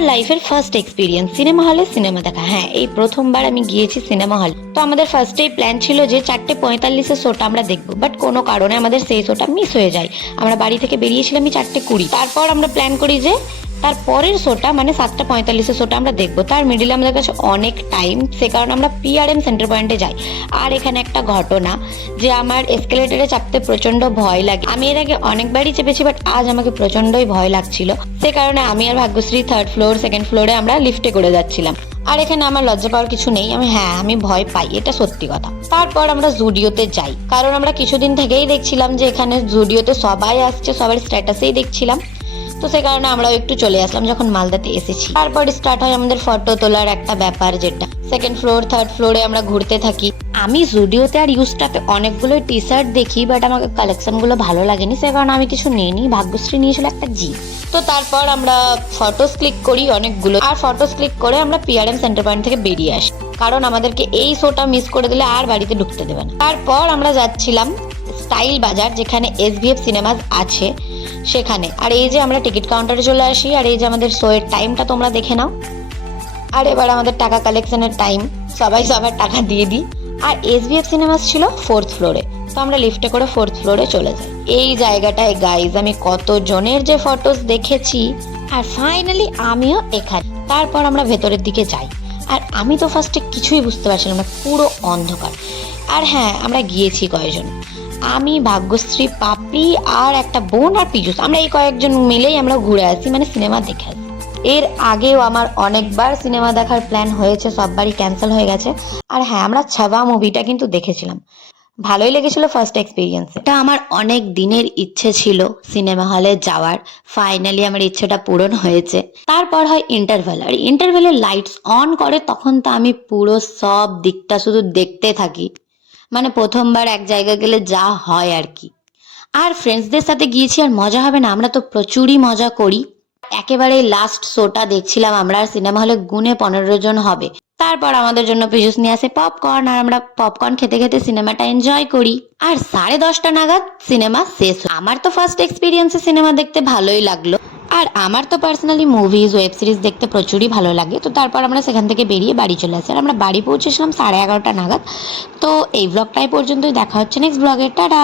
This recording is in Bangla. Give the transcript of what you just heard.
আমার লাইফের ফার্স্ট এক্সপিরিয়েন্স সিনেমা হলে সিনেমা দেখা। হ্যাঁ, এই প্রথমবার আমি গিয়েছি সিনেমা হল। তো আমাদের ফার্স্টেই প্ল্যান ছিল যে 4:45 শোটা আমরা দেখবো, বাট কোনো কারণে আমাদের সেই শোটা মিস হয়ে যায়। আমরা বাড়ি থেকে বেরিয়েছিলাম 4:20। তারপর আমরা প্ল্যান করি যে তার পরের শোটা মানে 7:45 শোটা আমরা দেখবো। তার মিডিলে আমাদের কাছে অনেক টাইম, সে কারণে আমরা PRM সেন্টার পয়েন্টে যাই। আর এখানে একটা ঘটনা যে আমার এসকেলেটরে চাপতে প্রচন্ড ভয় লাগে। আমি এর আগে অনেকবারই চেপেছি, বাট আজ আমাকে প্রচন্ডই ভয় লাগছিল। সে কারণে আমি আর ভাগ্যশ্রী 3rd ফ্লোর 2nd ফ্লোরে আমরা লিফটে করে যাচ্ছিলাম। আর এখানে আমার লজ্জা পাওয়ার কিছু নেই। আমি ভয় পাই, এটা সত্যি কথা। তারপর আমরা জুডিওতে যাই, কারণ আমরা কিছুদিন থেকেই দেখছিলাম যে এখানে জুডিওতে সবাই আসছে, সবার স্ট্যাটাসেই দেখছিলাম। তো সে কারণে আমরাও একটু চলে আসলাম যখন মালদাতে এসেছি। তারপর স্টার্ট হয় আমাদের ফটো তোলার একটা ব্যাপার, যেটা 2nd ফ্লোর 3rd ফ্লোরে আমরা ঘুরতে থাকি। আমি জুডিওতে আর ইউজটাতে অনেকগুলো টি-শার্ট দেখি, বাট আমাকে কালেকশনগুলো ভালো লাগেনি, সে কারণে আমি কিছু নিইনি। ভাগ্যশ্রী নিয়েছিল একটা জিন্স। তো তারপর আমরা ফটোস ক্লিক করি অনেকগুলো, আর ফটোস ক্লিক করে আমরা PRM সেন্টার পয়েন্ট থেকে বেরিয়ে আসি, কারণ আমাদেরকে এই শোটা মিস করে দিলে আর বাড়িতে ঢুকতে দেবে না। তারপর আমরা যাচ্ছিলাম স্টাইল বাজার, যেখানে SVF সিনেমাস আছে সেখানে। আর এই যে আমরা টিকিট কাউন্টারে চলে আসি, আর এই যে আমাদের শো এর টাইমটা তোমরা দেখে নাও। আর এবার আমাদের টাকা কালেকশনের টাইম, সবাই সবার টাকা দিয়ে দিই। আর SVF সিনেমাস ছিল 4th ফ্লোরে, তো আমরা লিফটে করে 4th ফ্লোরে চলে যাই। এই জায়গাটায় গাইজ আমি কত জনের যে ফটোস দেখেছি, আর ফাইনালি আমিও এখানে। তারপর আমরা ভেতরের দিকে যাই, আর আমি তো ফার্স্টে কিছুই বুঝতে পারছিলাম না, পুরো অন্ধকার। আর হ্যাঁ, আমরা গিয়েছি কয়েকজন, আমি, ভাগ্যশ্রী, পাপড়ি আর একটা বোন আর পীযুষ। আমরা এই কয়েকজন মিলেই আমরা ঘুরে আসি, মানে সিনেমা দেখে আসি। এর আগেও আমার অনেকবার সিনেমা দেখার প্ল্যান হয়েছে, সববারই ক্যান্সেল হয়ে গেছে। আর হ্যাঁ, আমরা ছাবা মুভিটা কিন্তু দেখেছিলাম, ভালোই লেগেছিল ফার্স্ট এক্সপিরিয়েন্স। এটা আমার অনেক দিনের ইচ্ছে ছিল সিনেমা হলে যাওয়ার, ফাইনালি আমার ইচ্ছেটা পূরণ হয়েছে। তারপর হয় ইন্টারভেল, আর ইন্টারভেলে লাইটস অন করে, তখন তো আমি পুরো সব দিকটা শুধু দেখতে থাকি, মানে প্রথমবার এক জায়গায় গেলে যা হয় আর কি। আর ফ্রেন্ডসদের সাথে গিয়েছি, আর মজা হবে না? আমরা তো প্রচুরই মজা করি। একেবারে লাস্ট শোটা দেখছিলাম আমরা, সিনেমা হলে গুনে 15 জন হবে। তারপর আমাদের জন্য পীযুষ নিয়ে আসে পপকর্ন, আর আমরা পপকর্ন খেতে খেতে সিনেমাটা এনজয় করি। আর 10:30 নাগাদ সিনেমা শেষ। আমার তো ফার্স্ট এক্সপিরিয়েন্সে সিনেমা দেখতে ভালোই লাগলো, আর আমার তো পার্সোনালি মুভিজ ওয়েব সিরিজ দেখতে প্রচুরই ভালো লাগে। তো তারপর আমরা সেখান থেকে বেরিয়ে বাড়ি চলে আসি, আর আমরা বাড়ি পৌঁছেছিলাম 11:30 নাগাদ। তো এই ব্লগটাই পর্যন্তই, দেখা হচ্ছে নেক্সট ব্লগে। টাটা।